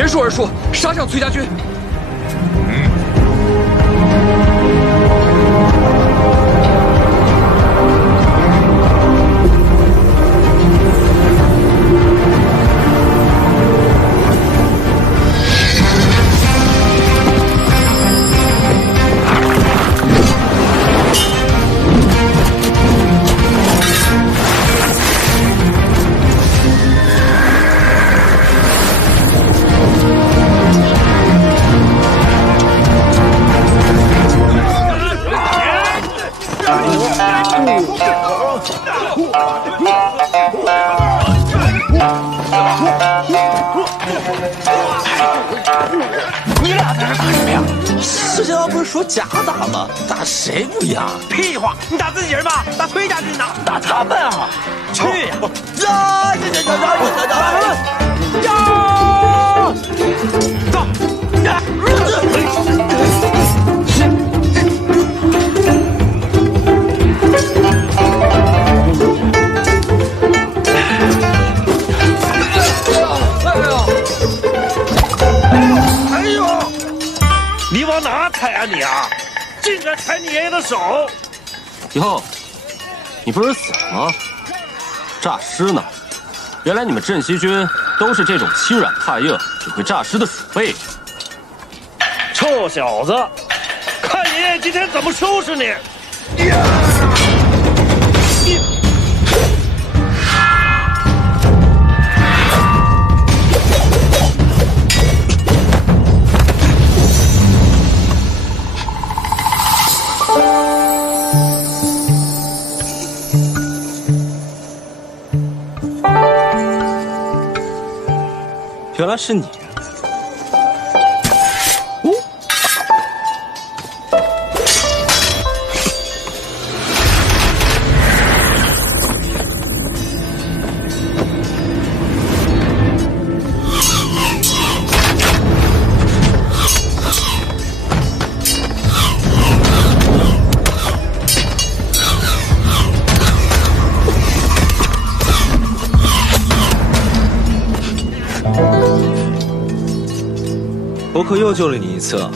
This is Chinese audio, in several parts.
全数而出，杀向崔家军。你俩在这干什么呀？石小不是说假打吗？打谁不一样？屁话！你打自己人吧，打崔家军呢？打他们啊！去呀！走！哎呦！你往哪踩啊你啊！竟然踩你爷爷的手！哟，你不是死了吗？诈尸呢？原来你们镇西军都是这种欺软怕硬、只会诈尸的鼠辈。臭小子，看爷爷今天怎么收拾你！原来是你。我可又救了你一次啊！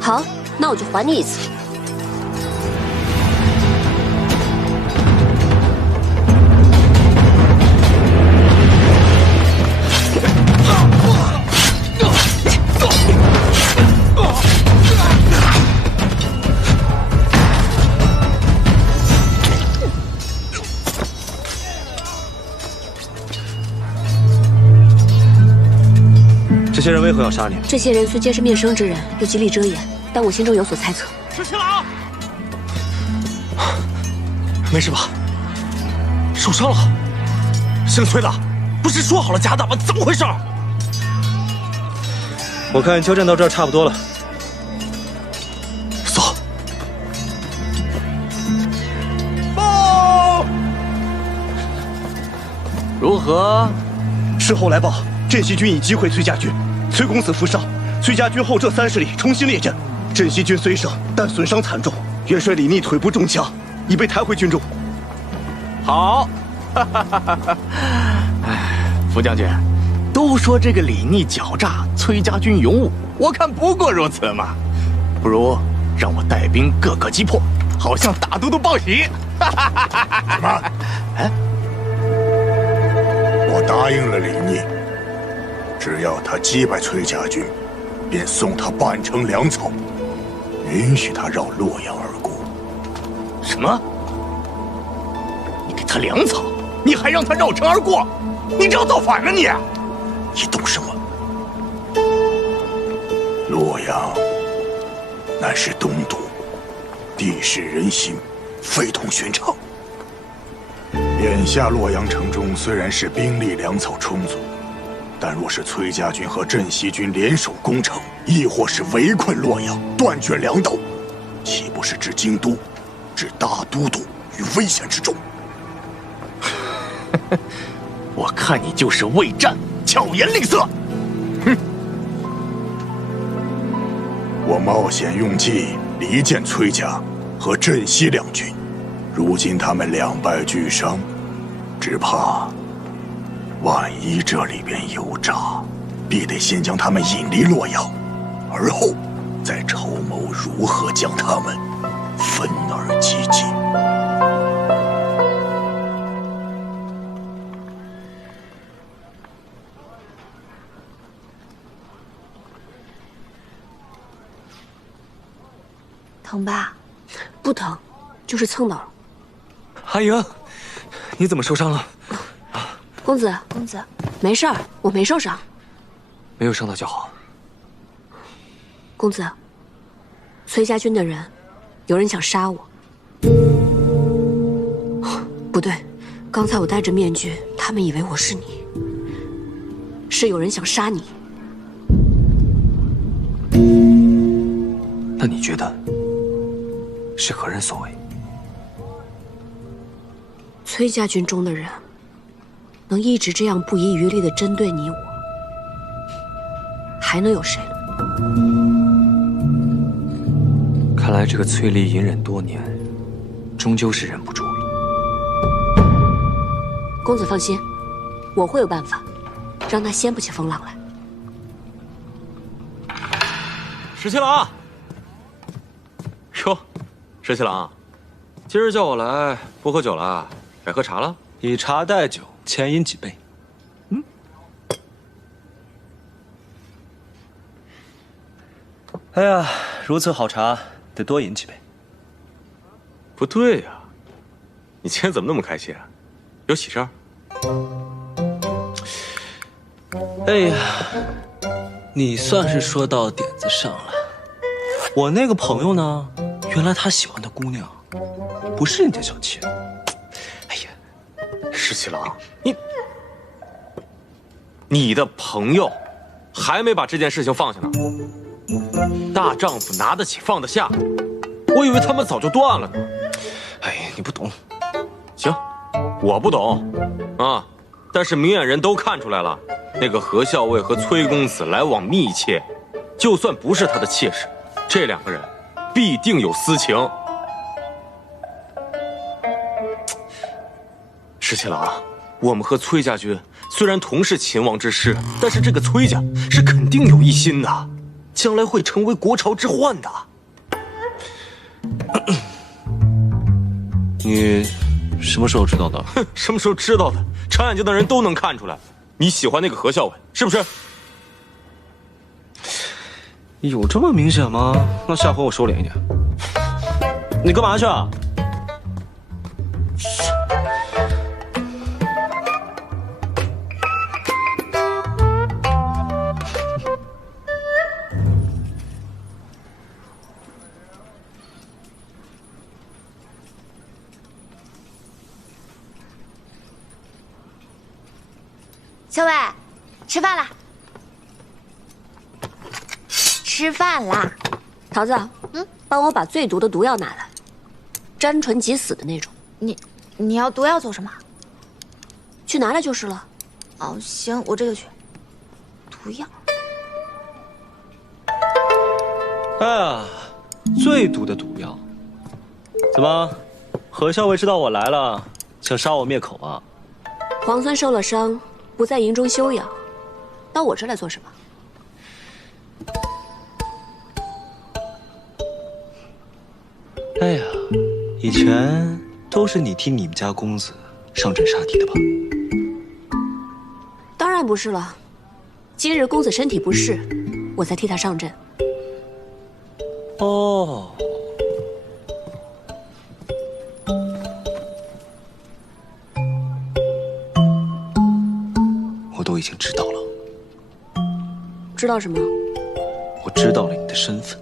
好，那我就还你一次。这些人为何要杀你？这些人虽皆是面生之人，又极力遮掩，但我心中有所猜测。石七郎，没事吧？受伤了？姓崔的，不是说好了假打吗？怎么回事？我看交战到这儿差不多了，走。报！如何？事后来报，镇西军已击溃崔家军，崔公子负伤，崔家军后撤30里，重新列阵。镇西军虽胜，但损伤惨重，元帅李逆腿部中枪，已被抬回军中。好，哎，副将军，都说这个李逆狡诈，崔家军勇武，我看不过如此嘛。不如让我带兵各个击破，好向大都督报喜。什么？哎，我答应了李逆，只要他击败崔家军，便送他半城粮草，允许他绕洛阳而过。什么？你给他粮草，你还让他绕城而过？你这要造反了你！你懂什么？洛阳乃是东都，地势人心，非同寻常。眼下洛阳城中虽然是兵力粮草充足，但若是崔家军和镇西军联手攻城，亦或是围困洛阳，断绝粮道，岂不是置京都、置大都督于危险之中？我看你就是畏战，巧言令色。哼！我冒险用计离间崔家和镇西两军，如今他们两败俱伤，只怕万一这里边有诈，必得先将他们引离洛阳，而后再筹谋如何将他们分而击尽。疼吧？不疼，就是蹭到了。阿莹，你怎么受伤了？公子，公子，没事儿，我没受伤。没有伤到就好。公子，崔家军的人，有人想杀我。不对，刚才我戴着面具，他们以为我是你。是有人想杀你。那你觉得是何人所为？崔家军中的人，能一直这样不遗余力地针对你我，还能有谁呢？看来这个崔丽隐忍多年，终究是忍不住了。公子放心，我会有办法，让他掀不起风浪来。石七郎，哟，石七郎，今儿叫我来，不喝酒了，改喝茶了？以茶代酒，千饮几杯。哎呀，如此好茶，得多饮几杯。不对呀，你今天怎么那么开心啊？有喜事儿？哎呀，你算是说到点子上了。我那个朋友呢，原来他喜欢的姑娘，不是人家小妾。哎呀，石七郎，你的朋友还没把这件事情放下呢。大丈夫拿得起放得下，我以为他们早就断了呢。哎呀，你不懂。行，我不懂啊，但是明眼人都看出来了，那个何校尉和崔公子来往密切，就算不是他的妾室，这两个人必定有私情。石七郎，我们和崔家军虽然同是秦王之师，但是这个崔家是肯定有一心的，将来会成为国朝之患的。你什么时候知道的？哼，什么时候知道的？长眼睛的人都能看出来，你喜欢那个何校尉，是不是？有这么明显吗？那下回我收敛一点。你干嘛去啊？小伟，吃饭啦！吃饭啦！桃子，帮我把最毒的毒药拿来，沾唇即死的那种。你要毒药做什么？去拿来就是了。哦，行，我这就去。毒药。哎呀，最毒的毒药。怎么，何校尉知道我来了，想杀我灭口啊？皇孙受了伤，不在营中休养，到我这来做什么？哎呀，以前都是你替你们家公子上阵杀敌的吧？当然不是了，今日公子身体不适，我才替他上阵。哦，我都已经知道了。知道什么？我知道了你的身份。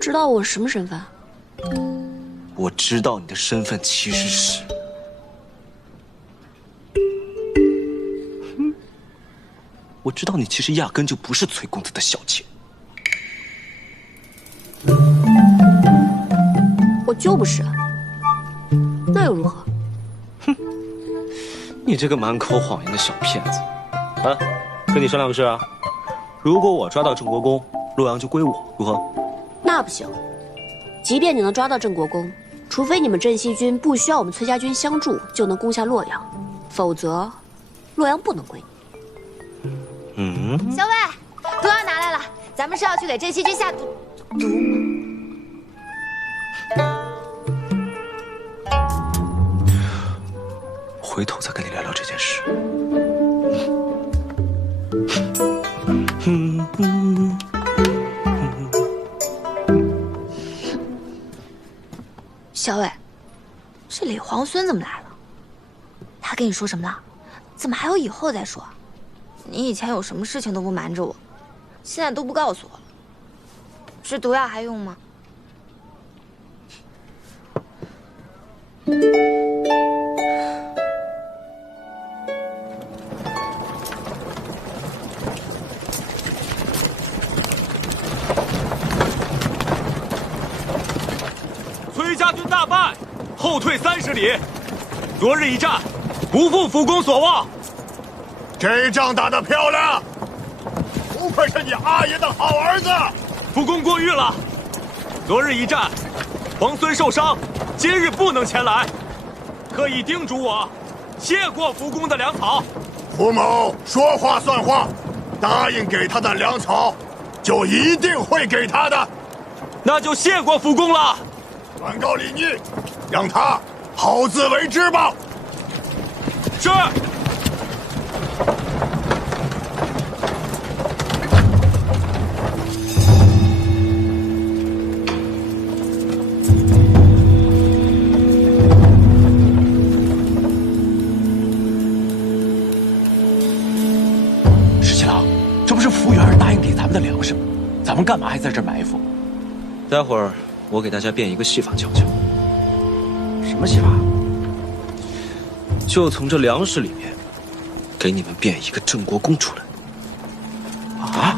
知道我什么身份？我知道你的身份其实是……我知道你其实压根就不是崔公子的小妾。我就不是，那又如何？哼，你这个满口谎言的小骗子！啊，跟你商量个事啊，如果我抓到郑国公，洛阳就归我，如何？那不行，即便你能抓到郑国公，除非你们镇西军不需要我们崔家军相助就能攻下洛阳，否则洛阳不能归你。小伟，毒药拿来了，咱们是要去给镇西军下毒。回头再跟你聊聊这件事。小伟，这李皇孙怎么来了？他跟你说什么了？怎么还有以后再说？你以前有什么事情都不瞒着我，现在都不告诉我了。这毒药还用吗？崔家军大败，后退30里。昨日一战，不负辅公所望。这仗打得漂亮，不愧是你阿爷的好儿子。辅公过誉了。昨日一战，皇孙受伤，今日不能前来，特意叮嘱我，谢过辅公的粮草。福某说话算话，答应给他的粮草，就一定会给他的。那就谢过辅公了。转告李逆，让他好自为之吧。是。石七郎，这不是服务员答应给咱们的粮食吗？咱们干嘛还在这儿埋伏？待会儿我给大家变一个戏法瞧瞧。什么戏法？就从这粮食里面，给你们变一个郑国公出来。啊！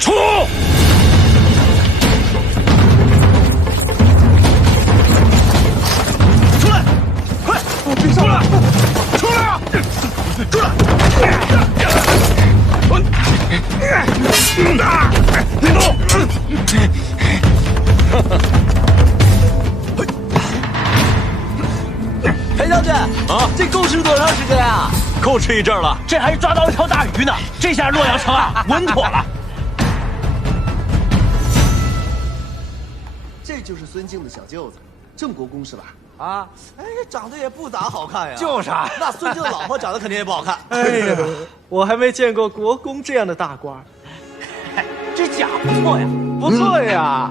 出！出来！快！别上来！出来啊！出来！别动！裴将军啊，这够吃多长时间啊？够吃一阵了。这还抓到一条大鱼呢，这下洛阳城啊稳妥了。这就是孙敬的小舅子，郑国公是吧？啊，哎，长得也不咋好看呀。就是啊，那孙敬的老婆长得肯定也不好看。哎呀，我还没见过国公这样的大官。这甲不错呀，不错呀。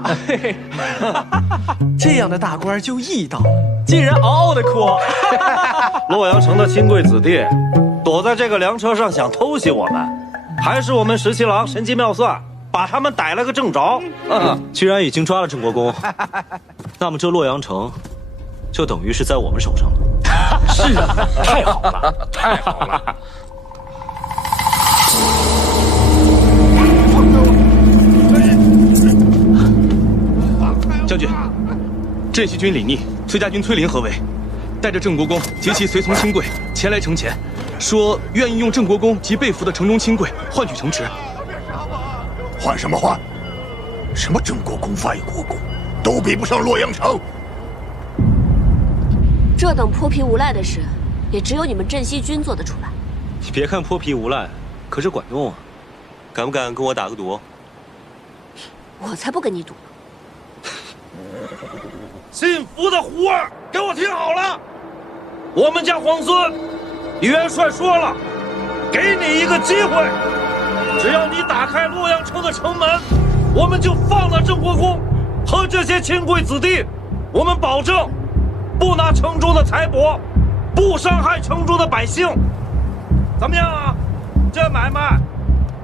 这样的大官就义道，竟然嗷嗷的哭。洛阳城的亲贵子弟躲在这个粮车上想偷袭我们，还是我们石七郎神机妙算，把他们逮了个正着。既然已经抓了郑国公，那么这洛阳城就等于是在我们手上了。是啊，太好了，太好了。将军，镇西军李逆、崔家军崔林合围，带着郑国公及其随从亲贵前来城前，说愿意用郑国公及被俘的城中亲贵换取城池。换什么换？什么郑国公、外国公，都比不上洛阳城。这等泼皮无赖的事，也只有你们镇西军做得出来。你别看泼皮无赖，可是管用啊！敢不敢跟我打个赌？我才不跟你赌呢！信服的胡儿，给我听好了！我们家皇孙，李元帅说了，给你一个机会，只要你打开洛阳城的城门，我们就放了郑国公和这些亲贵子弟。我们保证，不拿城中的财帛，不伤害城中的百姓。怎么样啊？这买卖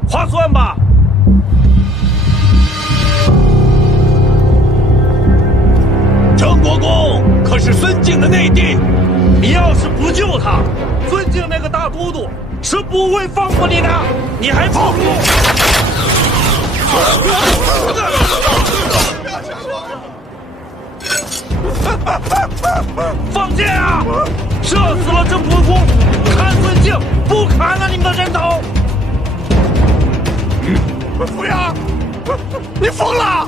划算吧？郑国公可是孙敬的内弟，你要是不救他，孙敬那个大都督是不会放过你的，你还跑不？放箭啊！射死了郑国公，砍孙敬，不砍了你们的人头！扶阳，你疯了！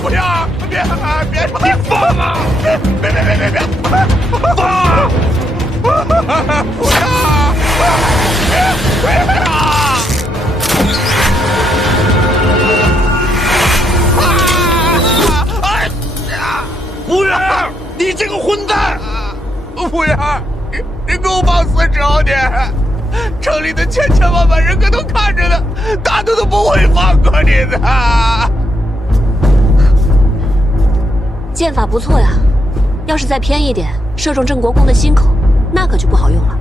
扶阳，别，你放啊！别，放啊！扶阳，别啊！吴元，你这个混蛋！吴元，你给我放肆找你！城里的千万人可都看着呢，大都不会放过你的。剑法不错呀，要是再偏一点，射中郑国公的心口，那可就不好用了。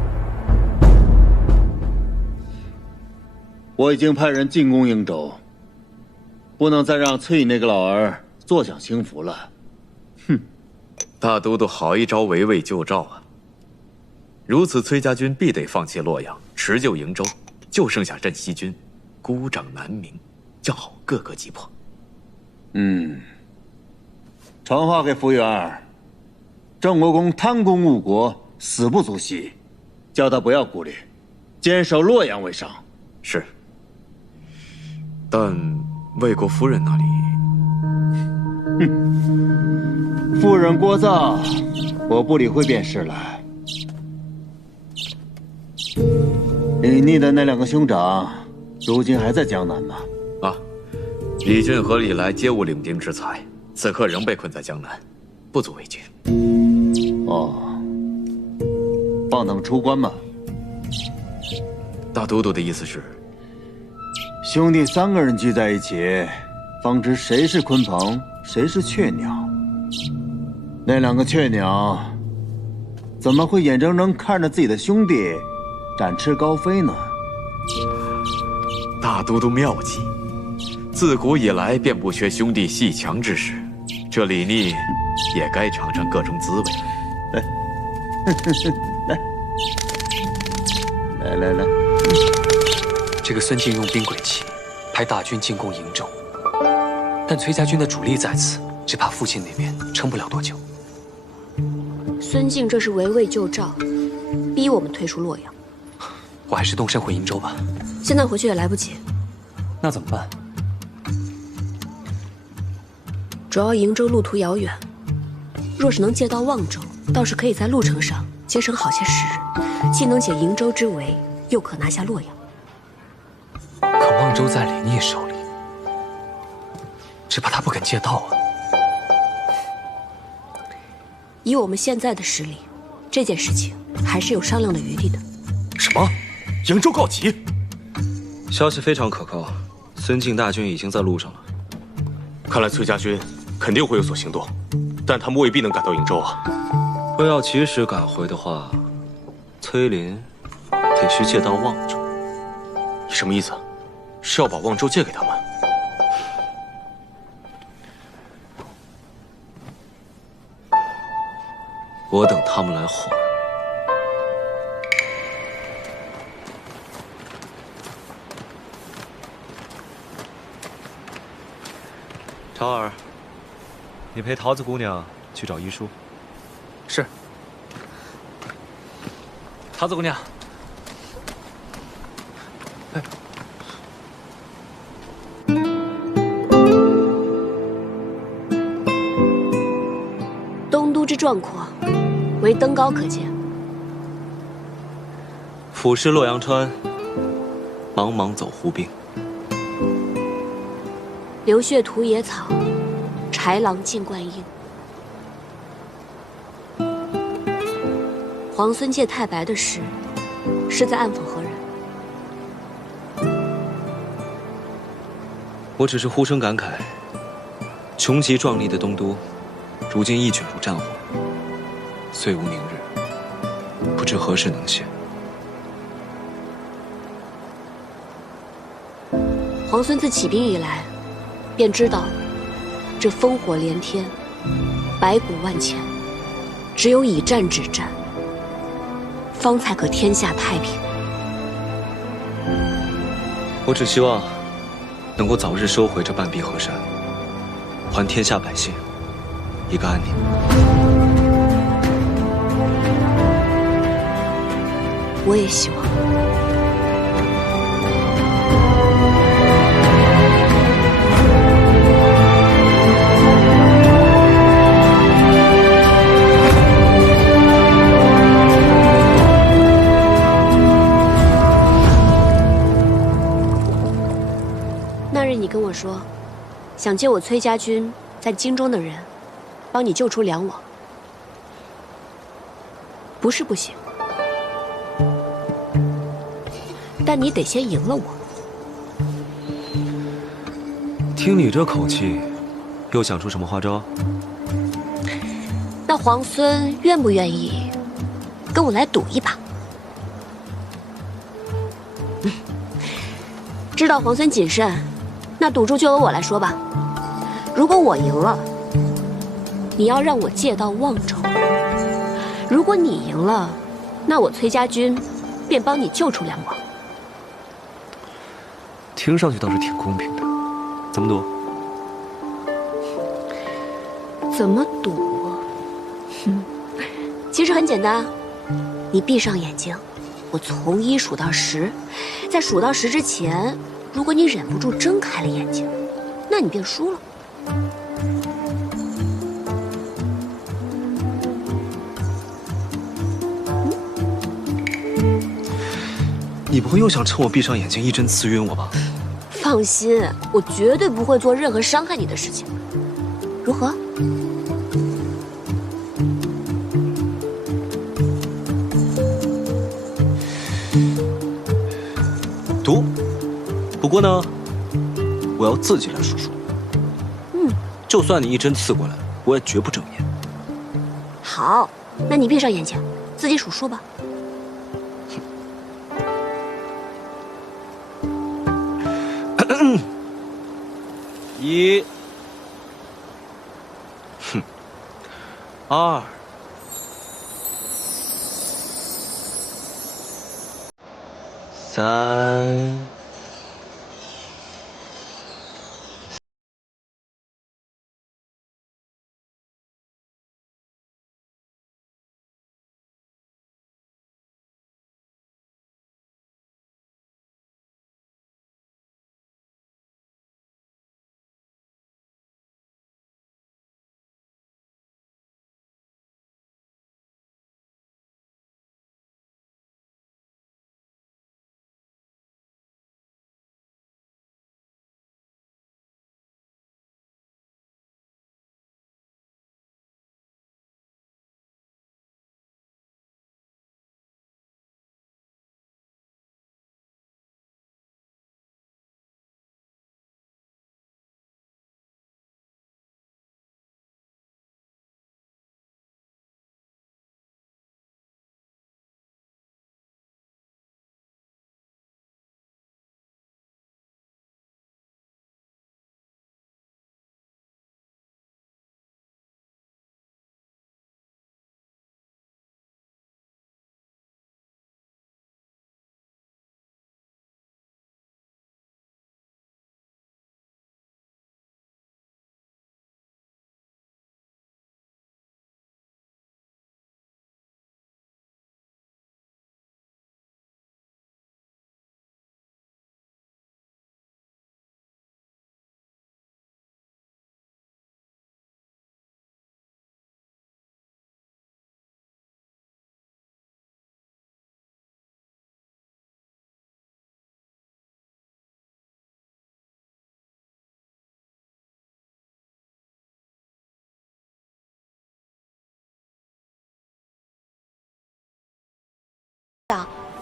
我已经派人进攻应州，不能再让崔乙那个老儿坐享清福了。哼，大都督好一招围魏救赵啊！如此，崔家军必得放弃洛阳，持救营州，就剩下镇西军，孤掌难鸣，叫好各个击破。传话给福元，郑国公贪功误国，死不足惜，叫他不要顾虑，坚守洛阳为上。是。但魏国夫人那里，夫人聒噪，我不理会便是了。李逆的那2个兄长，如今还在江南吗？啊，李俊和李来皆无领兵之才，此刻仍被困在江南，不足为惧。哦，放他们出关吗？大都督的意思是，兄弟3个人聚在一起，方知谁是鲲鹏，谁是雀鸟。那2个雀鸟，怎么会眼睁睁看着自己的兄弟展翅高飞呢？大都督妙计，自古以来便不缺兄弟戏强之时，这李逆也该尝尝各种滋味。来，这个孙敬用兵诡计，派大军进攻营州，但崔家军的主力在此，只怕父亲那边撑不了多久。孙敬这是围魏救赵，逼我们退出洛阳。我还是动身回营州吧。现在回去也来不及。那怎么办？主要营州路途遥远，若是能借到望州，倒是可以在路程上节省好些时日，既能解营州之围，又可拿下洛阳。可望州在李逆手里，只怕他不肯借道啊。以我们现在的实力，这件事情还是有商量的余地的。什么？营州告急？消息非常可靠，孙敬大军已经在路上了。看来崔家军肯定会有所行动，但他们未必能赶到营州啊。若要及时赶回的话，崔林得需借到望州。你什么意思？是要把望州借给他们？我等他们来还。超儿，你陪桃子姑娘去找医书。是。桃子姑娘，东都之壮阔，唯登高可见。俯视洛阳川，茫茫走胡兵。流血屠野草，豺狼尽灌婴。皇孙借太白的事，是在暗讽何人？我只是忽生感慨，雄奇壮丽的东都，如今一卷入战火，虽无明日，不知何时能现。皇孙自起兵以来，便知道，这烽火连天，白骨万千，只有以战止战，方才可天下太平。我只希望能够早日收回这半壁河山，还天下百姓一个安宁。我也希望。那日你跟我说，想借我崔家军在京中的人，帮你救出梁王，不是不行。 但你得先赢了我。听你这口气，又想出什么花招？那皇孙愿不愿意跟我来赌一把？知道皇孙谨慎，那赌注就由我来说吧。如果我赢了，你要让我借到望州；如果你赢了，那我崔家军便帮你救出梁王。 听上去倒是挺公平的，怎么赌？怎么赌？其实很简单，你闭上眼睛，我从1数到10，在数到10之前，如果你忍不住睁开了眼睛，那你便输了。你不会又想趁我闭上眼睛一针刺晕我吧？ 放心，我绝对不会做任何伤害你的事情。如何？赌。不过呢，我要自己来数数。就算你一针刺过来，我也绝不正面。好，那你闭上眼睛，自己数数吧。 1，2，3，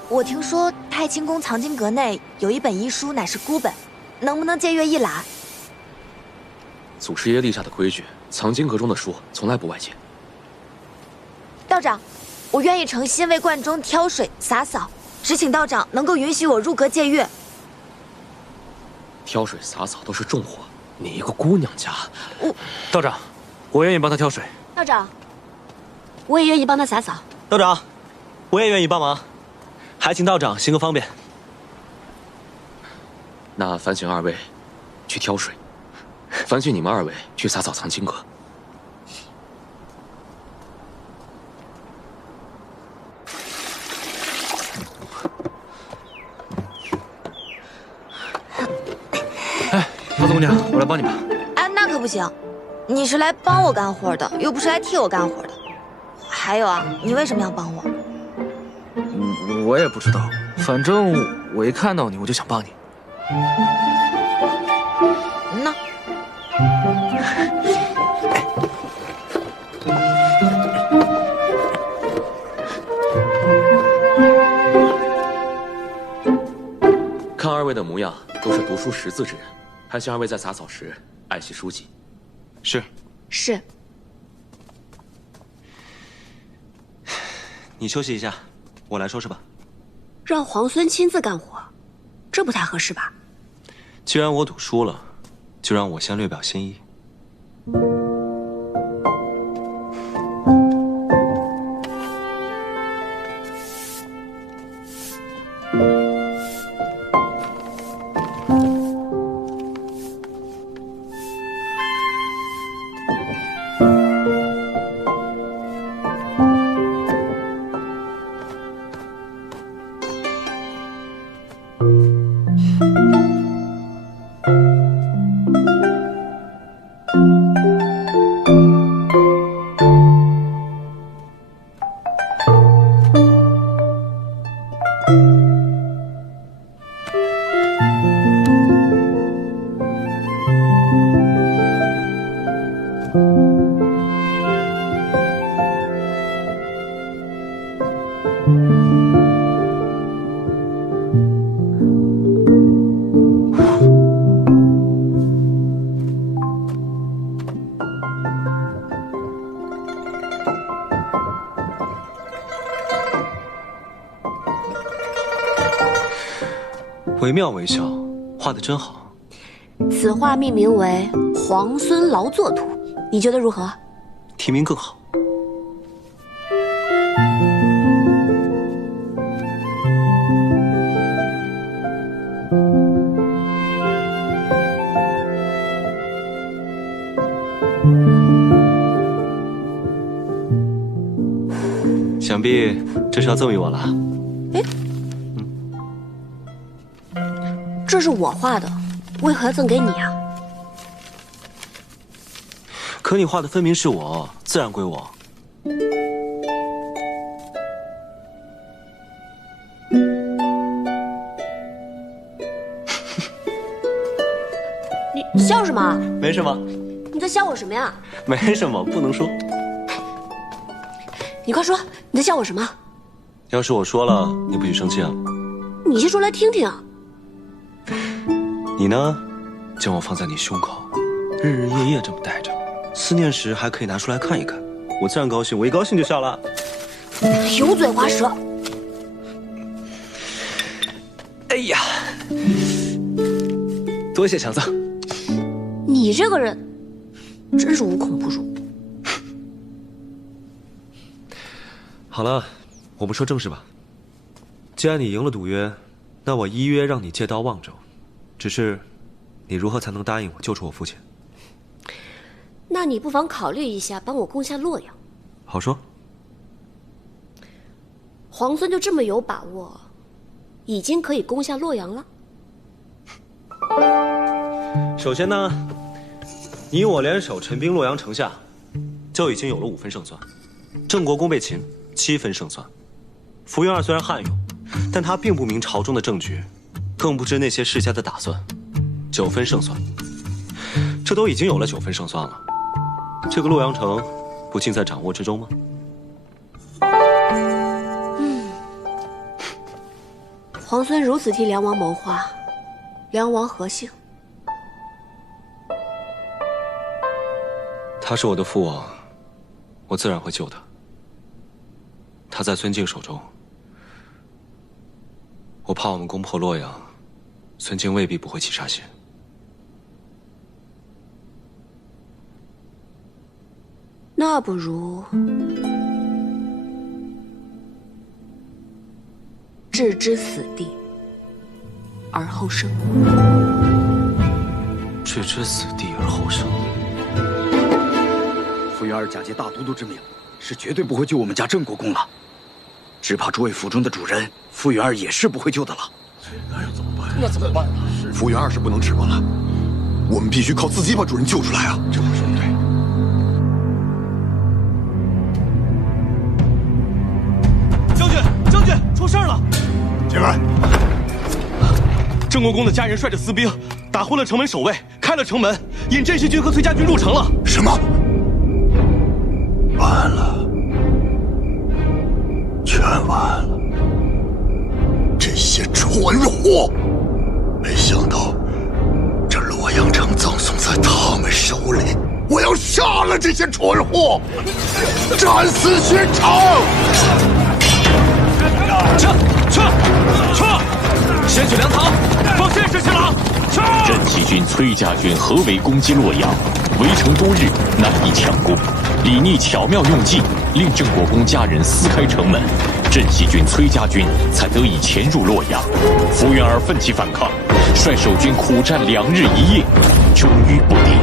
我听说太清宫藏经阁内有一本医书，乃是孤本，能不能借阅一览？祖师爷立下的规矩，藏经阁中的书从来不外借。道长，我愿意诚心为观中挑水洒扫，只请道长能够允许我入阁借阅。挑水洒扫都是重活，你一个姑娘家，道长，我愿意帮他挑水。道长，我也愿意帮他洒扫。道长，我也愿意帮忙，还请道长行个方便。那烦请二位去挑水，烦请你们二位去洒扫藏经阁。哎，陶总娘，我来帮你吧。哎，那可不行，你是来帮我干活的，又不是来替我干活的。还有啊，你为什么要帮我？我也不知道，反正我一看到你，我就想帮你。那。看二位的模样，都是读书识字之人，还请二位在洒扫时爱惜书籍。是。是。你休息一下，我来收拾吧。让皇孙亲自干活，这不太合适吧？既然我赌输了，就让我先略表心意。惟妙惟肖，画得真好。此画命名为《皇孙劳作图》，你觉得如何？题名更好。想必这是要赠予我了。哎，这是我画的，为何要赠给你啊？可你画的分明是我，自然归我。你笑什么？没什么。你在笑我什么呀？没什么，不能说。你快说，你在笑我什么？要是我说了，你不许生气啊。你先说来听听啊。你呢，将我放在你胸口，日日夜夜这么带着，思念时还可以拿出来看一看，我自然高兴，我一高兴就笑了。油嘴滑舌。哎呀，多谢强赠。你这个人，真是无孔不入。好了，我们说正事吧。既然你赢了赌约，那我依约让你借刀望州。只是，你如何才能答应我救出我父亲？那你不妨考虑一下，帮我攻下洛阳。好说。皇孙就这么有把握，已经可以攻下洛阳了？首先呢，你我联手陈兵洛阳城下，就已经有了5分胜算。郑国公被擒，7分胜算。福云儿虽然悍勇，但他并不明朝中的政局，更不知那些世家的打算，9分胜算。这都已经有了9分胜算了，这个洛阳城不尽在掌握之中吗？皇孙如此替梁王谋划，梁王何幸？他是我的父王，我自然会救他。他在孙敬手中，我怕我们攻破洛阳，孙敬未必不会起杀心。那不如置之死地，而后生。置之死地而后生。傅元儿假借大都督之名，是绝对不会救我们家郑国公了。只怕诸位府中的主人，傅元儿也是不会救的了。那要怎么办？那怎么办？傅元儿是不能指望了，我们必须靠自己把主人救出来啊！这么说对。将军，出事了！进来。郑国公的家人率着私兵打昏了城门守卫，开了城门，引镇西军和崔家军入城了。什么？完了，全完了！这些蠢货，没想到这洛阳城葬送在他们手里。我要杀了这些蠢货，斩死寻常！撤！先去粮堂，放箭士去了。镇西军崔家军合围攻击洛阳，围城多日，难以强攻。李逆巧妙用计，令郑国公家人撕开城门，镇西军崔家军才得以潜入洛阳。傅元儿奋起反抗，率守军苦战2日1夜，终于不敌。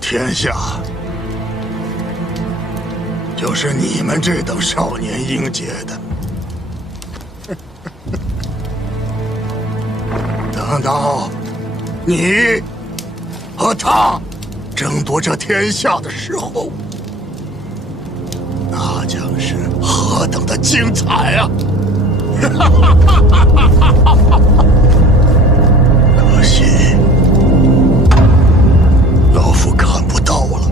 天下就是你们这等少年英杰的。等到你和他争夺这天下的时候，那将是何等的精彩啊！可惜老夫看不到了。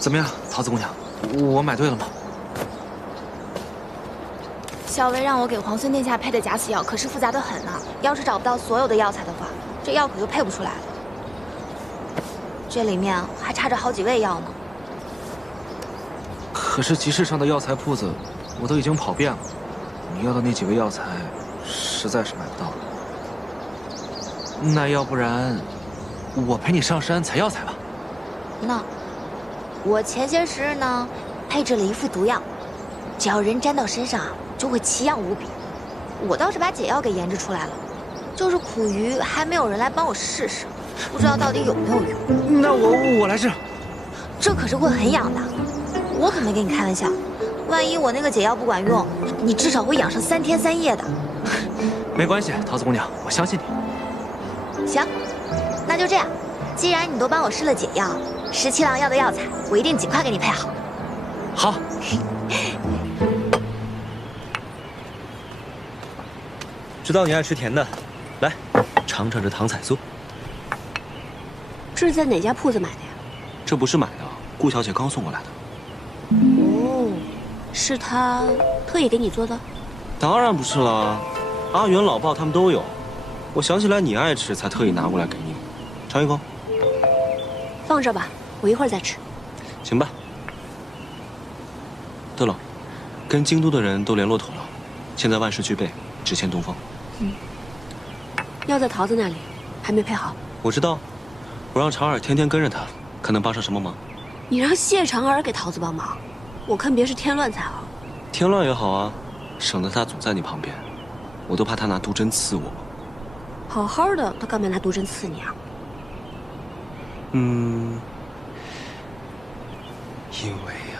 怎么样，桃子姑娘，我买对了吗？小薇让我给皇孙殿下配的假死药，可是复杂的很呢。要是找不到所有的药材的话，这药可就配不出来了。这里面还插着好几味药呢。可是集市上的药材铺子，我都已经跑遍了，你要的那几味药材，实在是买不到了。那要不然，我陪你上山采药材吧。我前些时日呢，配置了一副毒药，只要人沾到身上啊，就会奇痒无比。我倒是把解药给研制出来了，就是苦于还没有人来帮我试试，不知道到底有没有用。那我来治。这可是会很痒的，我可没跟你开玩笑。万一我那个解药不管用，你至少会养上3天3夜的。没关系，桃子姑娘，我相信你。行，那就这样。既然你都帮我试了解药，17郎要的药材，我一定尽快给你配好。好。知道你爱吃甜的，来尝尝这糖彩酥。这是在哪家铺子买的呀？这不是买的，顾小姐刚送过来的。哦，是她特意给你做的？当然不是了，阿元、老鲍他们都有。我想起来你爱吃，才特意拿过来给你。尝一口。放这吧，我一会儿再吃。行吧。对了，跟京都的人都联络妥了，现在万事俱备，只欠东风。药在桃子那里，还没配好。我知道，我让长耳天天跟着他，看能帮上什么忙。你让谢长耳给桃子帮忙，我看别是添乱才好。添乱也好啊，省得他总在你旁边，我都怕他拿毒针刺我。好好的，他干嘛拿毒针刺你啊？因为呀，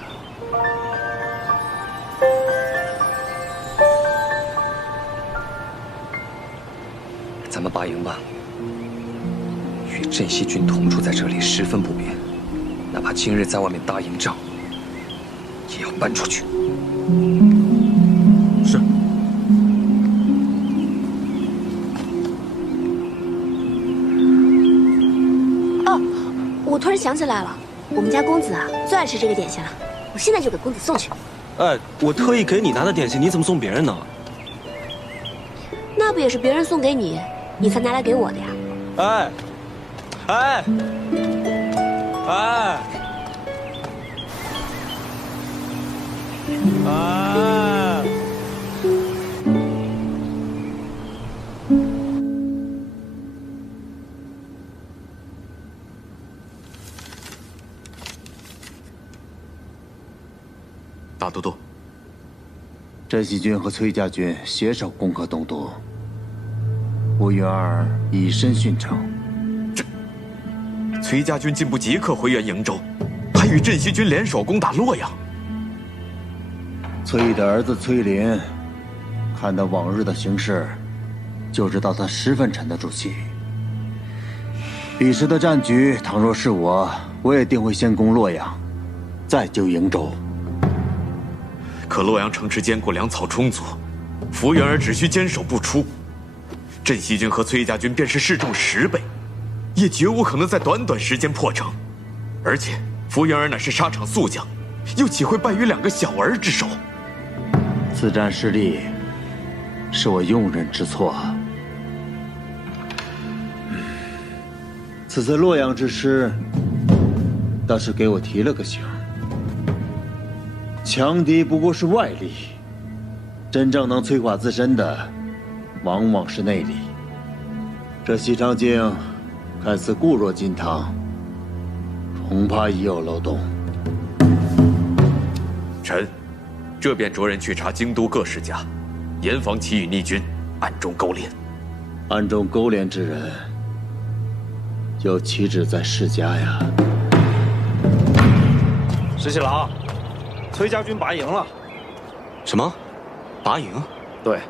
咱们拔营吧。与镇西军同住在这里十分不便，哪怕今日在外面搭营帐，也要搬出去。是。哦，我突然想起来了，我们家公子啊最爱吃这个点心了，我现在就给公子送去。哎，我特意给你拿的点心，你怎么送别人呢？那不也是别人送给你，你才拿来给我的呀？哎，哎，哎，哎！大都督，镇西军和崔家军携手攻克东都，吴云儿以身殉城。崔家军进不即刻回援瀛州，还与镇西军联手攻打洛阳。崔的儿子崔林，看到往日的形势，就知道他十分沉得住气。彼时的战局，倘若是我也定会先攻洛阳，再救瀛州。可洛阳城池坚固，粮草充足，福原儿只需坚守不出，镇西军和崔家军便是士众10倍，也绝无可能在短短时间破城。而且福原儿乃是沙场宿将，又岂会败于2个小儿之手？此战失利，是我用人之错。此次洛阳之失，倒是给我提了个醒。强敌不过是外力，真正能摧垮自身的，往往是内力。这西长京看似固若金汤，恐怕已有漏洞。臣这便着人去查京都各世家，严防其与逆军暗中勾连。暗中勾连之人，又岂止在世家呀？石七郎，崔家军拔营了。什么？拔营？对。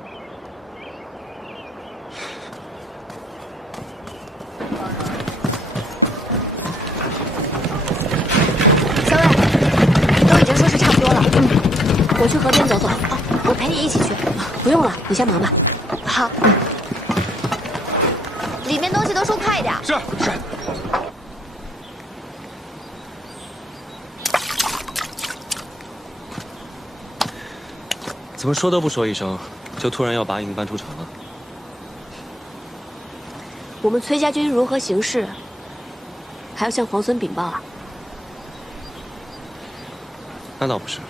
小伟，都已经收拾差不多了。我去河边走走。我陪你一起去。不用了，你先忙吧。好。里面东西都收快一点。是。怎么说都不说一声，就突然要拔营搬出城了？我们崔家军如何行事，还要向皇孙禀报啊？那倒不是，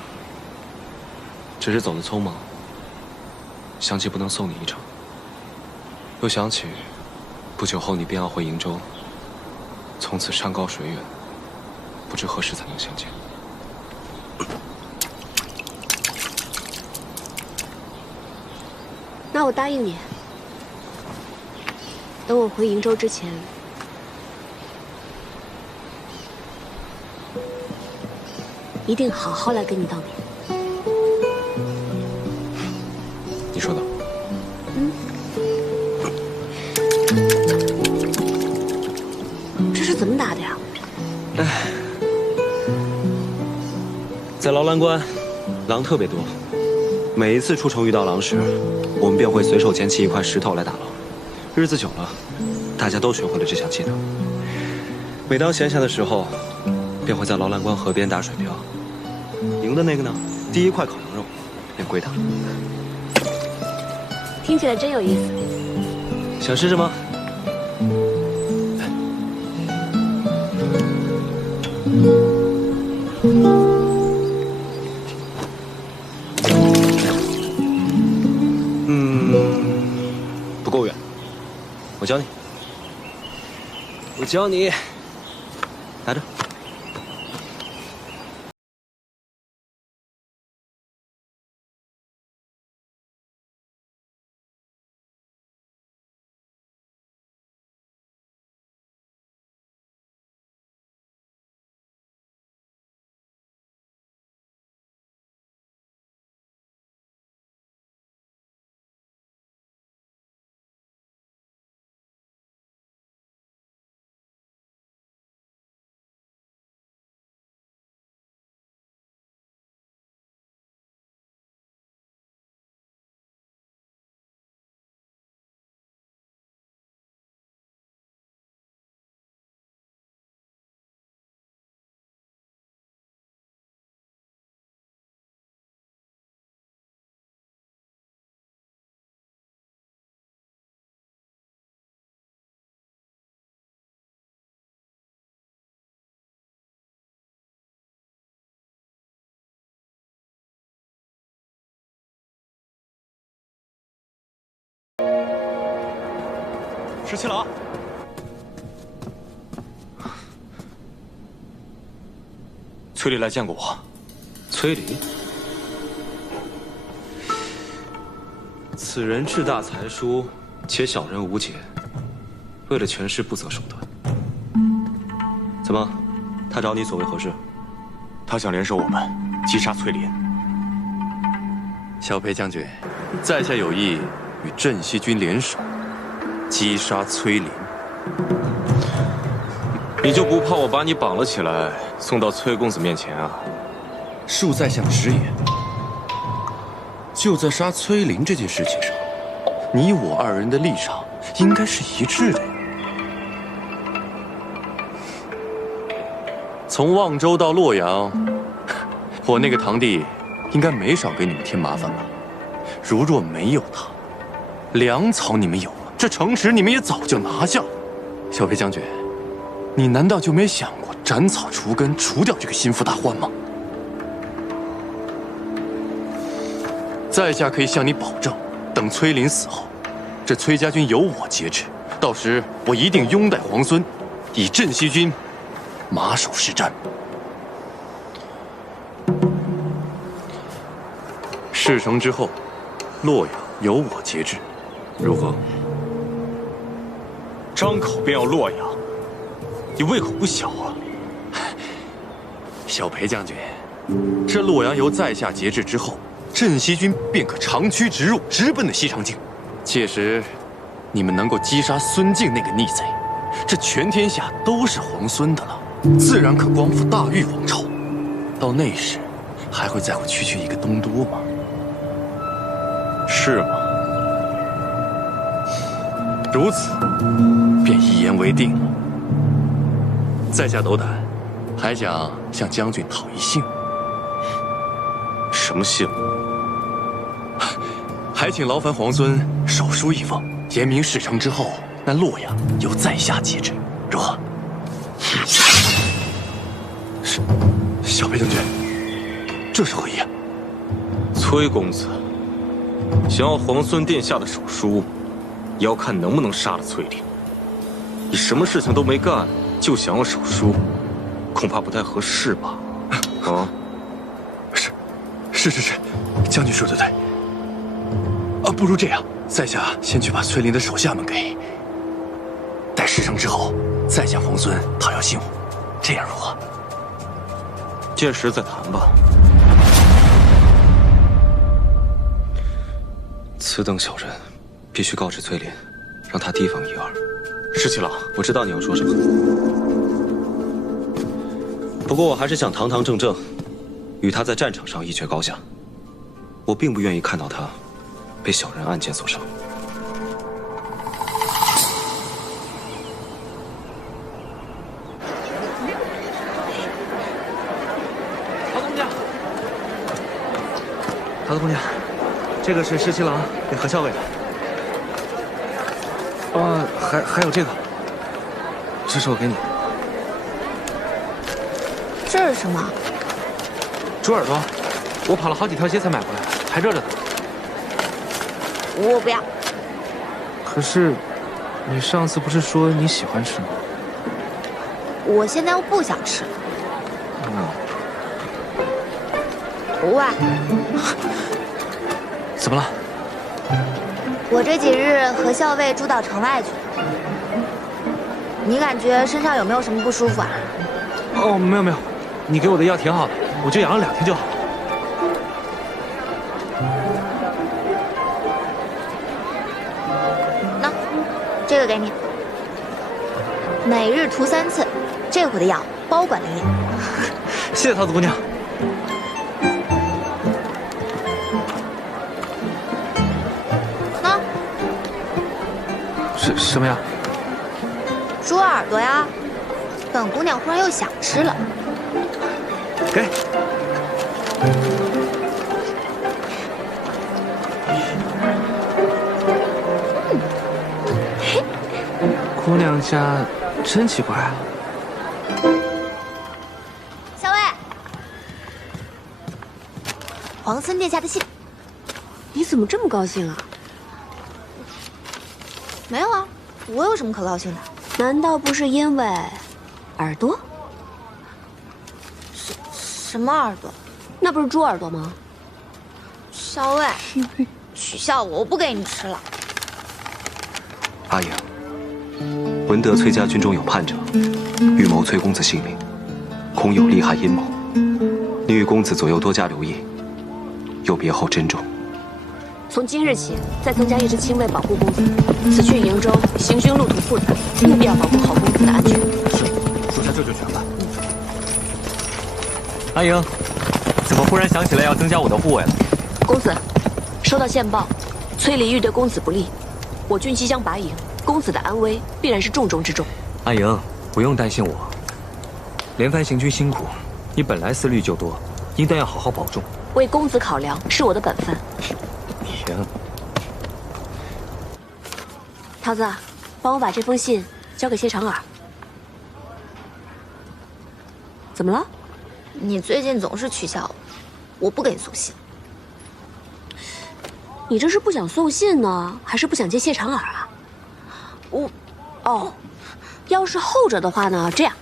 只是走得匆忙，想起不能送你一程，又想起不久后你便要回瀛州，从此山高水远，不知何时才能相见。那我答应你，等我回瀛州之前，一定好好来跟你道别。你说的。这是怎么打的呀？在劳兰关，狼特别多。每一次出城遇到狼时，我们便会随手捡起一块石头来打狼。日子久了，大家都学会了这项技能。每当闲暇的时候，便会在劳兰关河边打水漂。赢的那个呢，第一块烤羊肉便归他。听起来真有意思。想试试吗？不够远，我教你。我教你，拿着。17郎，崔离来见过我。崔离，此人志大才疏，且小人无节，为了权势不择手段。怎么，他找你所为何事？他想联手我们击杀崔林。小裴将军，在下有意与镇西军联手，击杀崔林。你就不怕我把你绑了起来，送到崔公子面前啊？恕在下直言，就在杀崔林这件事情上，你我二人的立场应该是一致的呀。从望州到洛阳，我那个堂弟应该没少给你们添麻烦吧？如若没有他，粮草你们有了，这城池你们也早就拿下了。小裴将军，你难道就没想过斩草除根，除掉这个心腹大患吗？在下可以向你保证，等崔林死后，这崔家军由我节制，到时我一定拥戴皇孙，以镇西军马首是瞻。事成之后，洛阳由我节制，如何？张口便要洛阳，你胃口不小啊！小裴将军，这洛阳由在下节制之后，镇西军便可长驱直入，直奔的西长境。届时，你们能够击杀孙敬那个逆贼，这全天下都是皇孙的了，自然可光复大玉王朝。到那时，还会在乎区区一个东都吗？是吗？如此，便一言为定了。在下斗胆，还想向将军讨一信。什么信？还请劳烦皇孙手书一封，言明事成之后，那洛阳由在下节制，如何？小裴将军，这是何意啊？崔公子想要皇孙殿下的手书，也要看能不能杀了崔林。你什么事情都没干，就想要手书，恐怕不太合适吧？啊，是，将军说的对。啊，不如这样，在下先去把崔林的手下们给。待事成之后，再向皇孙讨要信物，这样如何？届时再谈吧。此等小人，必须告知崔林，让他提防一二。十七郎，我知道你要说什么，不过我还是想堂堂正正，与他在战场上一决高下。我并不愿意看到他被小人暗箭所伤。桃子姑娘，这个是十七郎给何校尉的。还有这个，这是我给你的。这是什么？猪耳朵，我跑了好几条街才买回来，还热着呢。我不要。可是，你上次不是说你喜欢吃吗？我现在又不想吃了。喂，怎么了？我这几日和校尉住到城外去了，你感觉身上有没有什么不舒服啊？哦，没有，你给我的药挺好的，我就养了2天就好了。那，这个给你，每日涂3次，这回的药包管灵验。谢谢桃子姑娘。什么呀？猪耳朵呀，本姑娘忽然又想吃了。给。姑娘家真奇怪啊。校尉，皇孙殿下的信。你怎么这么高兴啊？没有啊，我有什么可高兴的？难道不是因为耳朵？什么耳朵？那不是猪耳朵吗？校尉，取笑我，我不给你吃了。阿莹，闻得崔家军中有叛者，欲谋崔公子性命，恐有厉害阴谋。你与公子左右多加留意，有别后珍重。从今日起，再增加1支亲卫保护公子。此去瀛州，行军路途复杂，务必要保护好公子的安全。是，属下这就全办。阿莹，怎么忽然想起来要增加我的护卫了？公子，收到线报，崔离欲对公子不利，我军即将拔营，公子的安危必然是重中之重。阿莹，不用担心我。连番行军辛苦，你本来思虑就多，应当要好好保重。为公子考量是我的本分。行。桃子，帮我把这封信交给谢长耳。怎么了？你最近总是取笑我，我不给你送信。你这是不想送信呢，还是不想接谢长耳啊？要是后者的话呢，这样，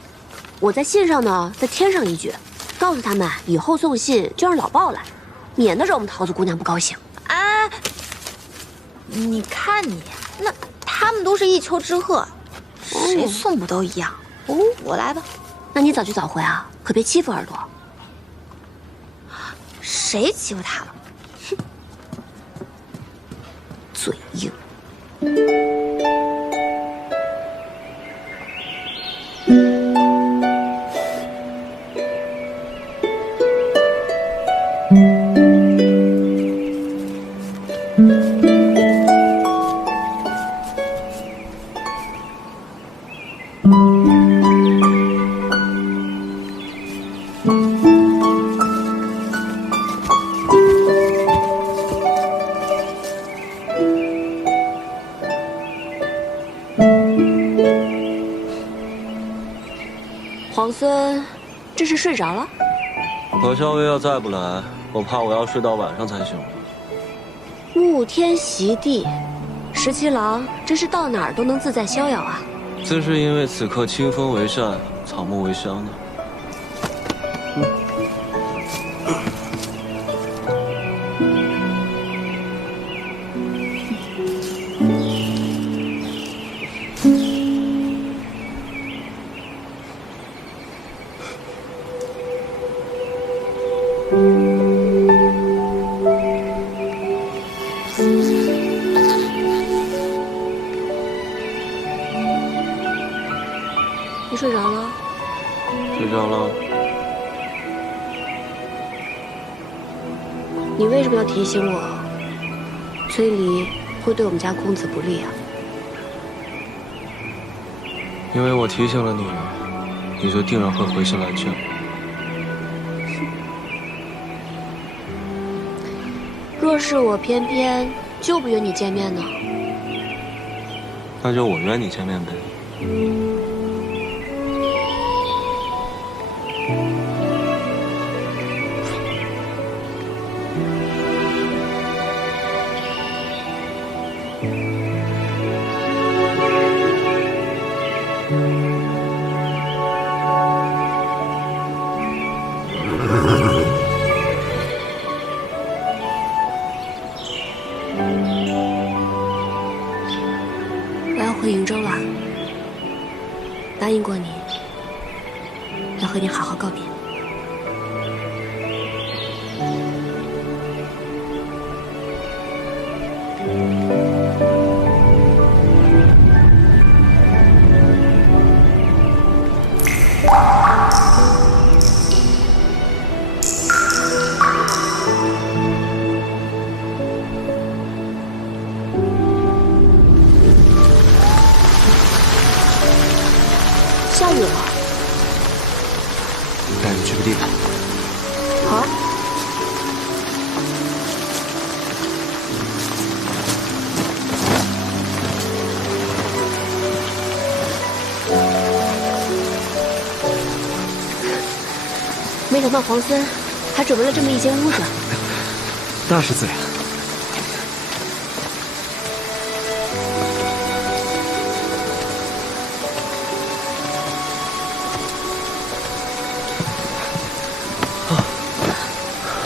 我在信上呢再添上一句，告诉他们以后送信就让老鲍来，免得惹我们桃子姑娘不高兴。哎，你看你，那他们都是一丘之貉，谁送不都一样？我来吧。那你早去早回啊，可别欺负耳朵。谁欺负他了？哼，嘴硬。皇孙，这是睡着了？何校尉要再不来，我怕我要睡到晚上才行。沐天席地，17郎真是到哪儿都能自在逍遥啊！自是因为此刻清风为善，草木为香呢。你睡着了？睡着了。你为什么要提醒我？崔离会对我们家公子不利啊？因为我提醒了你，你就定然会回心来劝。若是我偏偏就不约你见面呢？那就我约你见面呗。我要回瀛州了，答应过你，要和你好好告别。下雨了，带你去个地方。好。没想到皇孙还准备了这么一间屋子。那是自然。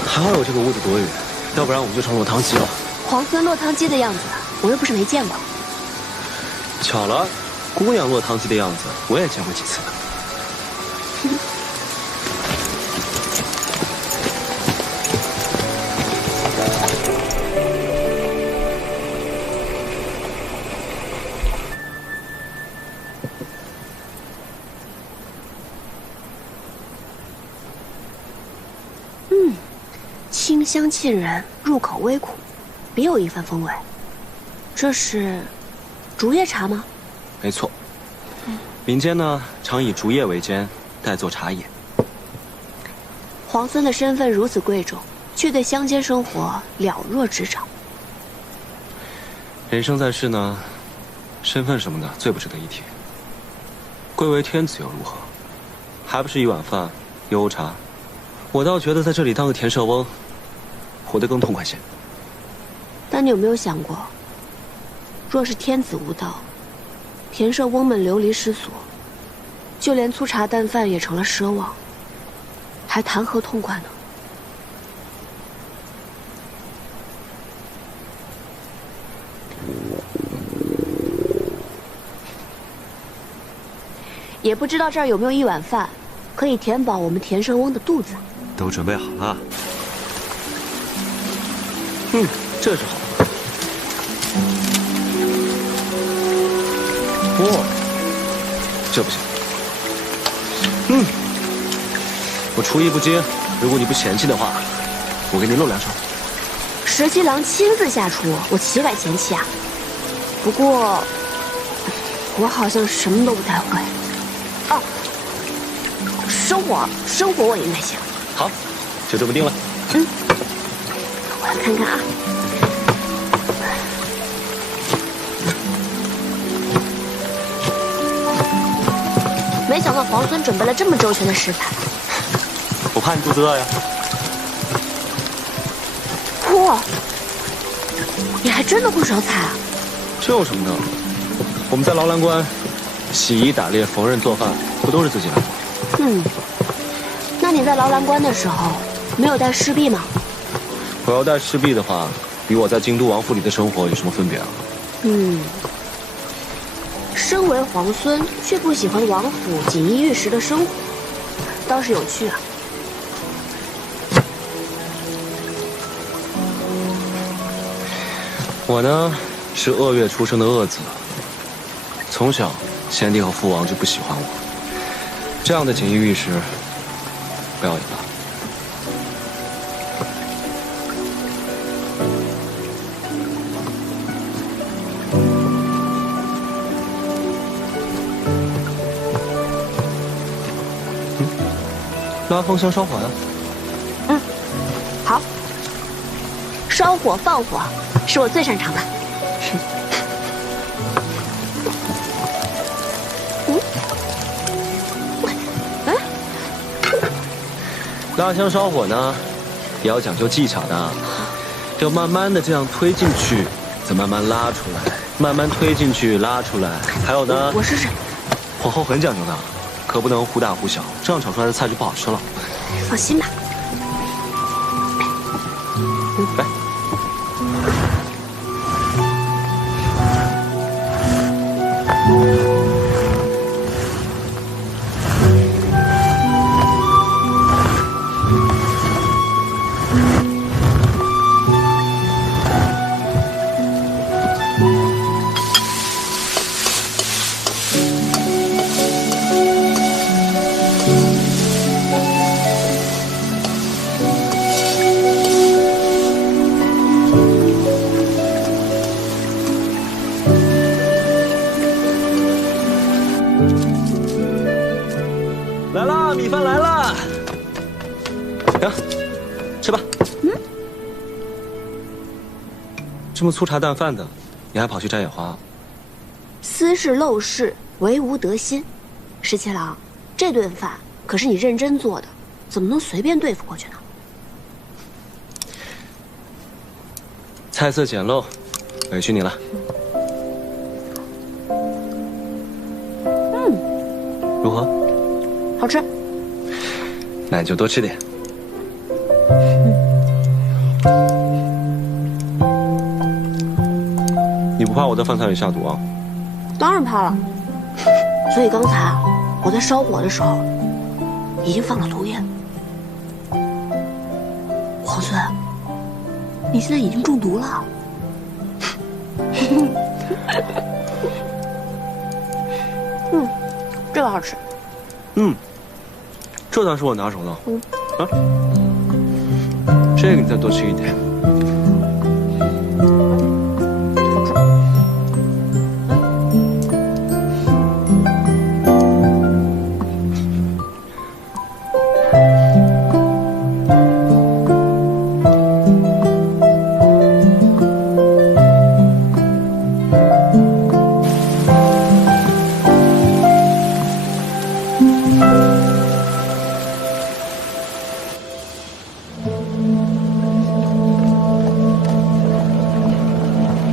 还好有这个屋子躲雨，要不然我们就成落汤鸡了。皇孙落汤鸡的样子，我又不是没见过。巧了，姑娘落汤鸡的样子，我也见过几次呢。清香沁人，入口微苦，别有一番风味。这是竹叶茶吗？没错。民间呢，常以竹叶为煎，代作茶饮。皇孙的身份如此贵重，却对乡间生活了若指掌。人生在世呢，身份什么的最不值得一提。贵为天子又如何？还不是一碗饭，一瓯茶。我倒觉得在这里当个田舍翁，活得更痛快些。但你有没有想过，若是天子无道，田舍翁们流离失所，就连粗茶淡饭也成了奢望，还谈何痛快呢？也不知道这儿有没有一碗饭，可以填饱我们田舍翁的肚子。都准备好了。这是好。哦，这不行。我厨艺不精，如果你不嫌弃的话，我给你露两手。石七郎亲自下厨，我岂敢嫌弃啊？不过，我好像什么都不太会。哦，生火我应该行。好，就这么定了。我来看看啊。没想到皇孙准备了这么周全的食材。我怕你肚子饿呀。嚯，你还真的会烧菜啊？这有什么的？我们在劳兰关，洗衣、打猎、缝纫、做饭，不都是自己来做？那你在劳兰关的时候，没有带侍婢吗？我要带侍婢的话，与我在京都王府里的生活有什么分别啊？身为皇孙，却不喜欢王府锦衣玉食的生活，倒是有趣啊。我呢，是恶月出生的恶子，从小先帝和父王就不喜欢我，这样的锦衣玉食，不要也罢。拉风箱烧火呀。好。烧火放火是我最擅长的。拉香烧火呢，也要讲究技巧的，要慢慢的这样推进去，再慢慢拉出来，慢慢推进去拉出来。还有呢，我试试。火候很讲究的，可不能忽大忽小，这样炒出来的菜就不好吃了。放心吧。来。来啦，米饭来了，行，吃吧。这么粗茶淡饭的，你还跑去摘野花？私事陋室，唯吾德馨。17郎，这顿饭可是你认真做的，怎么能随便对付过去呢？菜色简陋，委屈你了。如何？好吃。那你就多吃点。你不怕我在饭菜里下毒啊？当然怕了。所以刚才我在烧火的时候，已经放了毒液。皇孙，你现在已经中毒了。这个好吃。这倒是我拿手的。啊，这个你再多吃一点。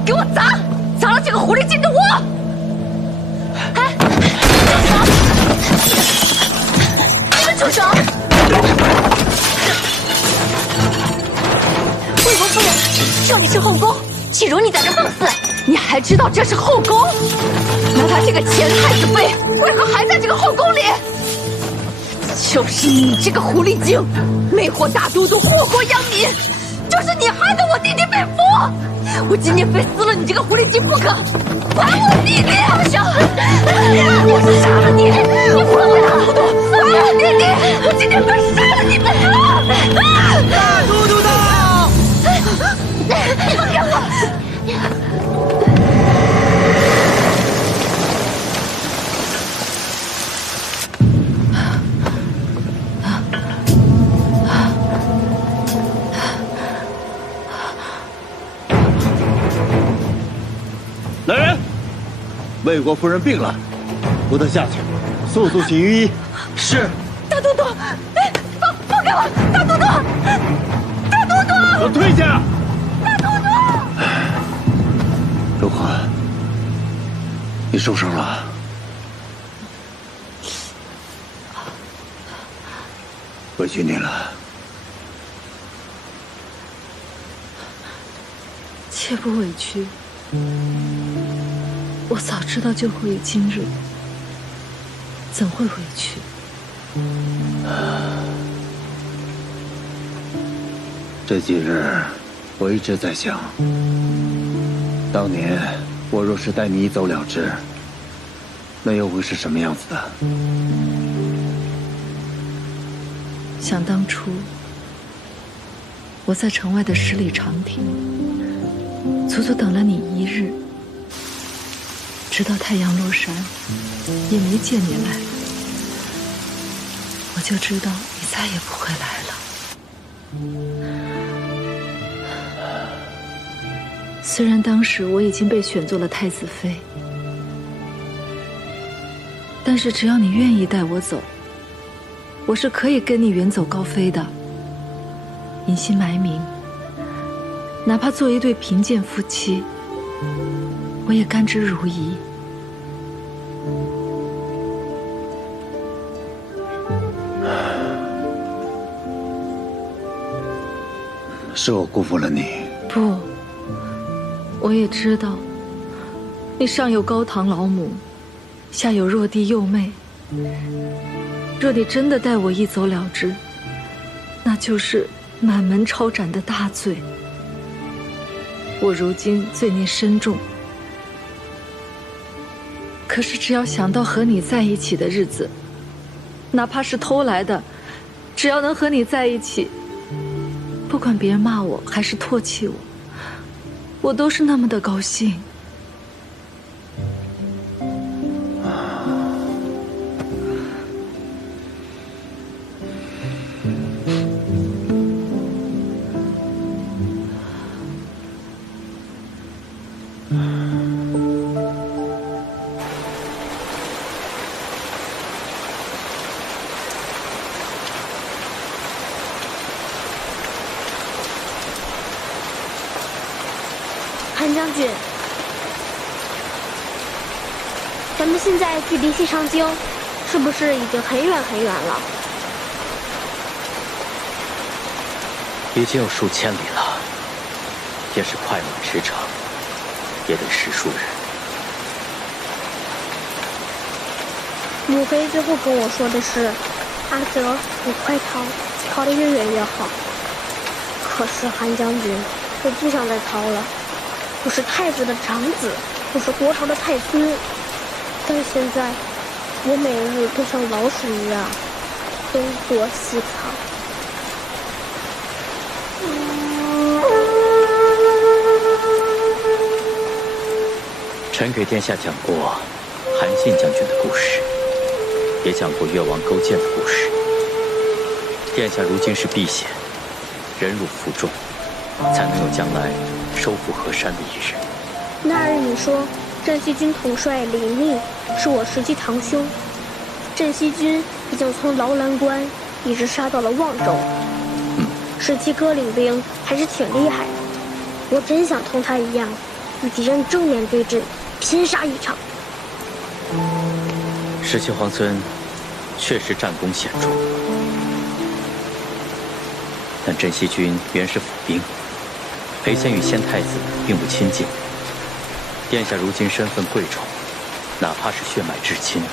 给我砸！砸了这个狐狸精的窝！哎，你们住手！魏国夫人，这里是后宫，岂容你在这放肆？你还知道这是后宫？那他这个前太子妃为何还在这个后宫里？就是你这个狐狸精，魅惑大都督，祸国殃民，就是你害得我弟弟被俘。我今天非撕了你这个狐狸精不可！还我弟弟！放手！我杀了你！你放我大都督！还我弟弟！我今天非杀了你不可！大都督到！你放开我！来人，魏国夫人病了，扶她下去，速速请御医。是。大都督，哎，放开我！大都督，大都督，给我退下！大都督，如何？你受伤了？委屈你了。切不委屈。我早知道就会有今日，怎会委屈？这几日我一直在想，当年我若是带你一走了之，那又会是什么样子的？想当初，我在城外的十里长亭，足足等了你1日，直到太阳落山，也没见你来，我就知道你再也不会来了。虽然当时我已经被选做了太子妃，但是只要你愿意带我走，我是可以跟你远走高飞的，隐姓埋名，哪怕做一对贫贱夫妻，我也甘之如饴。是我辜负了你。不，我也知道，你上有高堂老母，下有弱弟幼妹。若你真的带我一走了之，那就是满门抄斩的大罪。我如今罪孽深重，可是只要想到和你在一起的日子，哪怕是偷来的，只要能和你在一起，不管别人骂我还是唾弃我，我都是那么的高兴。韩将军，咱们现在距离西长京是不是已经很远很远了？已经有数千里了，也是快马驰骋，也得10数日。母妃最后跟我说的是，阿泽，你快逃，逃得越远越好。可是韩将军，我不想再逃了。我是太子的长子，我是国朝的太孙，但现在我每日都像老鼠一样东躲西藏。臣给殿下讲过韩信将军的故事，也讲过越王勾践的故事。殿下如今是避险，忍辱负重，才能有将来收复河山的一日。那日你说镇西军统帅李密是我实际堂兄，镇西军已经从劳兰关一直杀到了望州。17哥领兵还是挺厉害的，我真想同他一样，与敌人正面对阵，拼杀一场。17皇孙确实战功显著，但镇西军原是府兵，裴贤与先太子并不亲近。殿下如今身份贵重，哪怕是血脉至亲，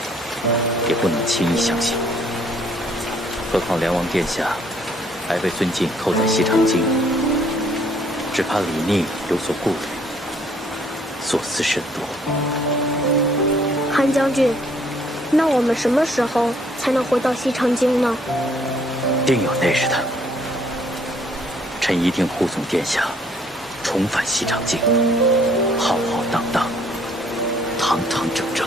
也不能轻易相信。何况梁王殿下还被孙敬扣在西长京，只怕李逆有所顾虑，所思甚多。韩将军，那我们什么时候才能回到西长京呢？定有那日的。臣一定护送殿下重返西长京，浩浩荡荡，堂堂正正。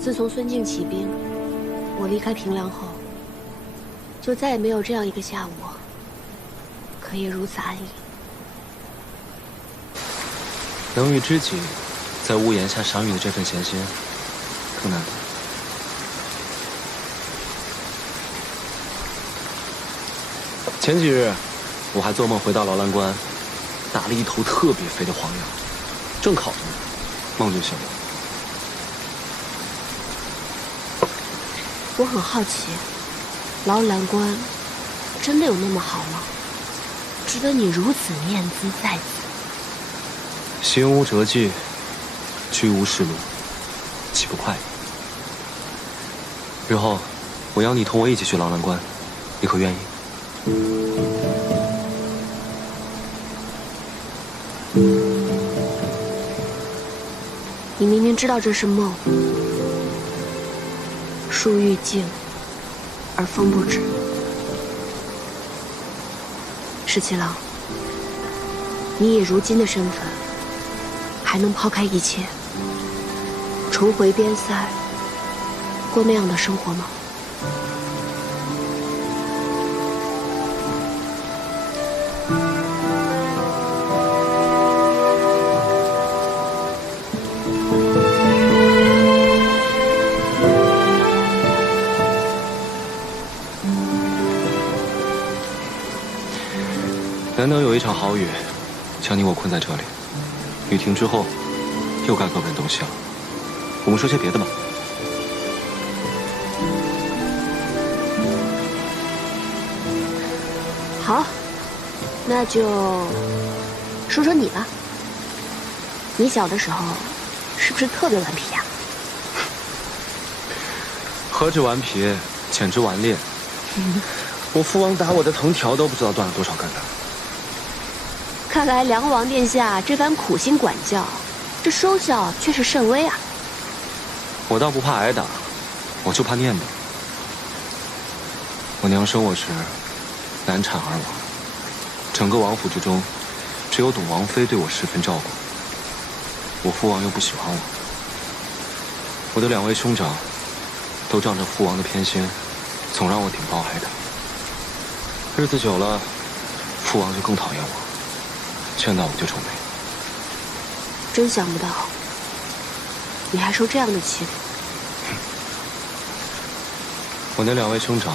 自从孙敬起兵，我离开平凉后，就再也没有这样一个下午可以如此安逸。能与知己在屋檐下赏雨的这份闲心，更难得。前几日，我还做梦回到劳兰关，打了一头特别肥的黄羊，正烤着呢，梦就醒了。我很好奇，劳兰关真的有那么好吗？值得你如此念兹在兹？行无辙迹，居无仕路，岂不快意？日后，我邀你同我一起去劳兰关，你可愿意？知道这是梦，树欲静而风不止。十七郎，你以如今的身份，还能抛开一切，重回边塞，过那样的生活吗？难得有一场好雨，将你我困在这里。雨停之后，又该各奔东西了。我们说些别的吧。好，那就说说你吧。你小的时候是不是特别顽皮呀？何止顽皮，简直顽劣。我父王打我的藤条都不知道断了多少根呢。看来梁王殿下这番苦心管教，这收效却是甚微啊。我倒不怕挨打，我就怕念叨。我娘生我时难产而亡，整个王府之中，只有董王妃对我十分照顾。我父王又不喜欢我，我的2位兄长都仗着父王的偏心，总让我顶包挨打。日子久了，父王就更讨厌我，见到我就皱眉。真想不到，你还受这样的欺负。我那2位兄长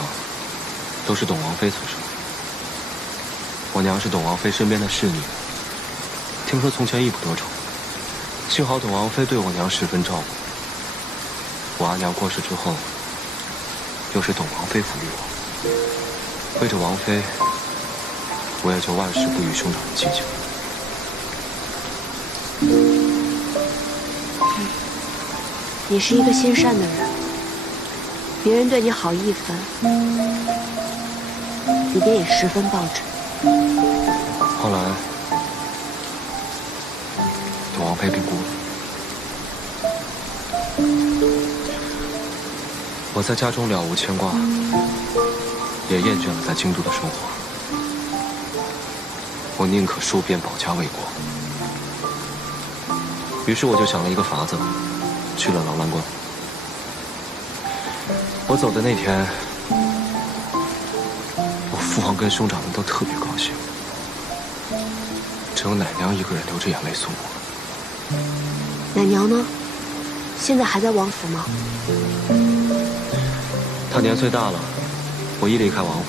都是董王妃所生，我娘是董王妃身边的侍女，听说从前义不得宠，幸好董王妃对我娘十分照顾。我阿娘过世之后，又是董王妃抚育我，为着王妃，我也就万事不与兄长们计较。你是一个心善的人，别人对你好一分，你便也十分报之。后来，董王妃病故了，我在家中了无牵挂，也厌倦了在京都的生活。我宁可戍边保家卫国。于是我就想了一个法子，去了劳兰观。我走的那天，我父王跟兄长们都特别高兴，只有奶娘一个人流着眼泪送我。奶娘呢？现在还在王府吗？她年岁大了，我一离开王府，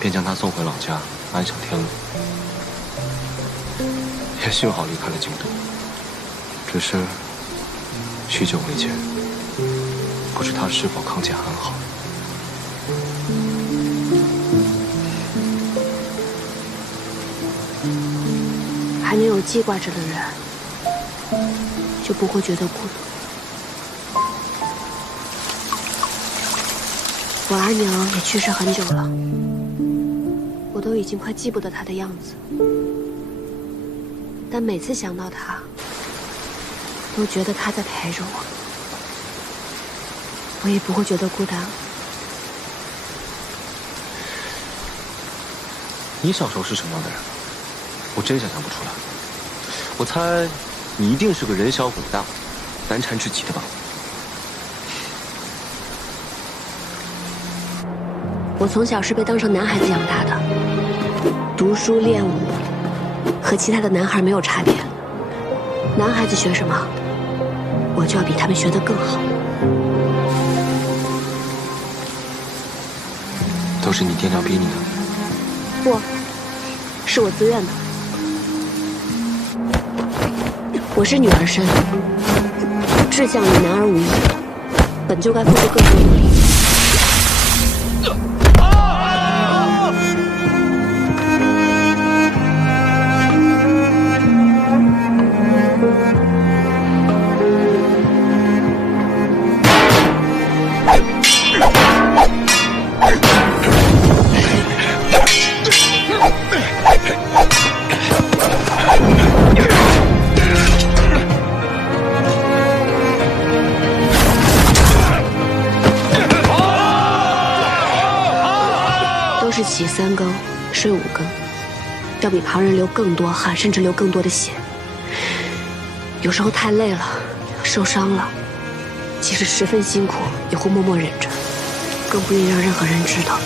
便将她送回老家，安享天伦。也幸好离开了京都，只是许久未见，不知她是否康健安好。还能有记挂着的人，就不会觉得孤独。我阿娘也去世很久了，我都已经快记不得她的样子，但每次想到她，都觉得她在陪着我，我也不会觉得孤单了。你小时候是什么样的人？我真想象不出来。我猜，你一定是个人小鬼大、难缠至极的吧？我从小是被当成男孩子养大的，读书练武，和其他的男孩没有差别。男孩子学什么，我就要比他们学得更好。都是你爹娘逼你的？不，是我自愿的。我是女儿身，志向与男儿无异，本就该付出更多努力。是起3更，睡5更，要比旁人流更多汗，甚至流更多的血。有时候太累了，受伤了，即使十分辛苦，也会默默忍着，更不愿意让任何人知道。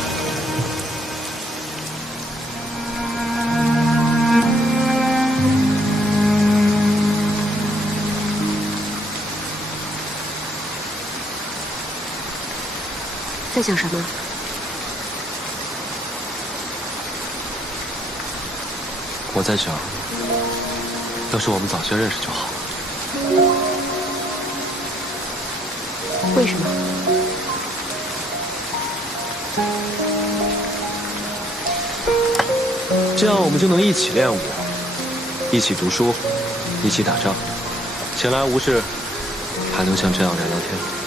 在想什么？我在想，要是我们早些认识就好了。为什么？这样我们就能一起练武，一起读书，一起打仗，闲来无事，还能像这样聊聊天。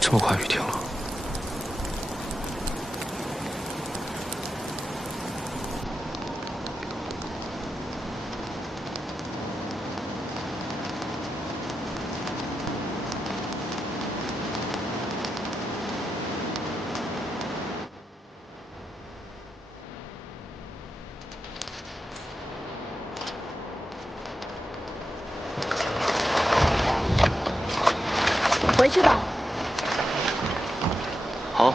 这么快雨停了。回去吧。好。